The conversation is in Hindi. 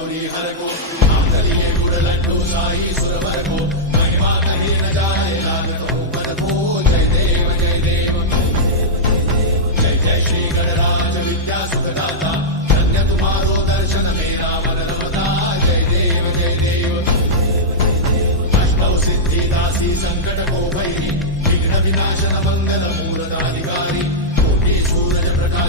गौरी हर को आंगलिए गुड़ लड्डू साई सुरवर को महिमा कहीं न जाए लागत हो मन को जय देव जय देव जय जय श्री गणराज विद्या सुखदाता